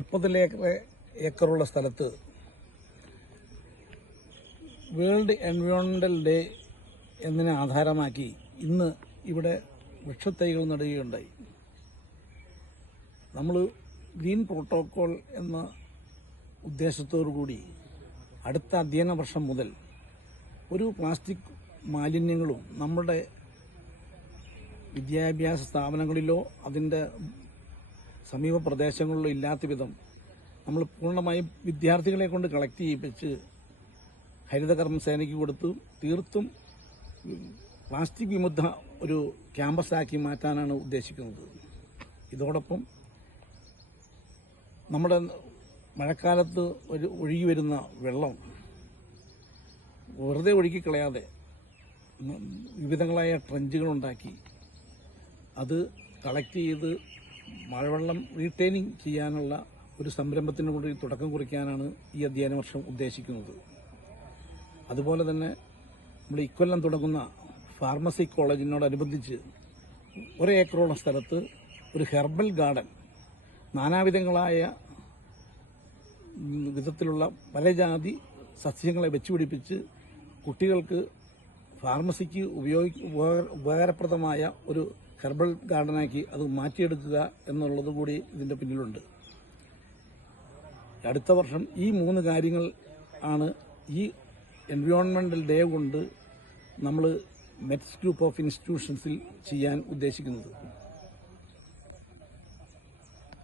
മുപ്പതിലേറെ ഏക്കറുള്ള സ്ഥലത്ത് world എൻവയോൺമെന്റൽ day എന്നതിനെ ആധാരമാക്കി ഇന്ന് ഇവിടെ വൃക്ഷത്തൈകൾ നടുകയുണ്ടായി. നമ്മൾ ഗ്രീൻ പ്രോട്ടോക്കോൾ എന്ന ഉദ്ദേശത്തോടു കൂടി അടുത്ത അധ്യയന വർഷം മുതൽ ഒരു പ്ലാസ്റ്റിക് മാലിന്യങ്ങളും നമ്മുടെ വിദ്യാഭ്യാസ സ്ഥാപനങ്ങളിലോ അതിന്റെ സമീപ പ്രദേശങ്ങളിലോ ഇല്ലാത്ത വിധം നമ്മൾ പൂർണമായും വിദ്യാർത്ഥികളെ കൊണ്ട് കളക്ട് ചെയ്യിപ്പിച്ച് ഹരിതകർമ്മ സേനയ്ക്ക് കൊടുത്തു തീർത്തും പ്ലാസ്റ്റിക് വിമുദ്ധ ഒരു ക്യാമ്പസാക്കി മാറ്റാനാണ് ഉദ്ദേശിക്കുന്നത്. ഇതോടൊപ്പം നമ്മുടെ മഴക്കാലത്ത് ഒരു ഒഴുകി വരുന്ന വെള്ളം വെറുതെ ഒഴുകിക്കളയാതെ വിവിധങ്ങളായ ട്രഞ്ചുകളുണ്ടാക്കി അത് കളക്ട് ചെയ്ത് മഴവെള്ളം റീറ്റെയിനിങ് ചെയ്യാനുള്ള ഒരു സംരംഭത്തിന് കൂടി തുടക്കം കുറിക്കാനാണ് ഈ അധ്യയന വർഷം ഉദ്ദേശിക്കുന്നത്. അതുപോലെ തന്നെ നമ്മുടെ ഇക്കൊല്ലം തുടങ്ങുന്ന ഫാർമസി കോളേജിനോടനുബന്ധിച്ച് ഒരു ഏക്കറോളം സ്ഥലത്ത് ഒരു ഹെർബൽ ഗാർഡൻ നാനാവിധങ്ങളായ വിധത്തിലുള്ള പല ജാതി സസ്യങ്ങളെ വെച്ചുപിടിപ്പിച്ച് കുട്ടികൾക്ക് ഫാർമസിക്ക് ഉപയോഗി ഉപകാരപ്രദമായ ഒരു ഹെർബൽ ഗാർഡനാക്കി അത് മാറ്റിയെടുക്കുക എന്നുള്ളത് കൂടി ഇതിന്റെ പിന്നിലുണ്ട്. അടുത്ത വർഷം ഈ മൂന്ന് കാര്യങ്ങൾ ആണ് ഈ എൻവയോൺമെന്റൽ ഡേ കൊണ്ട് നമ്മൾ മെറ്റ്സ് ഗ്രൂപ്പ് ഓഫ് ഇൻസ്റ്റിറ്റ്യൂഷൻസിൽ ചെയ്യാൻ ഉദ്ദേശിക്കുന്നത്.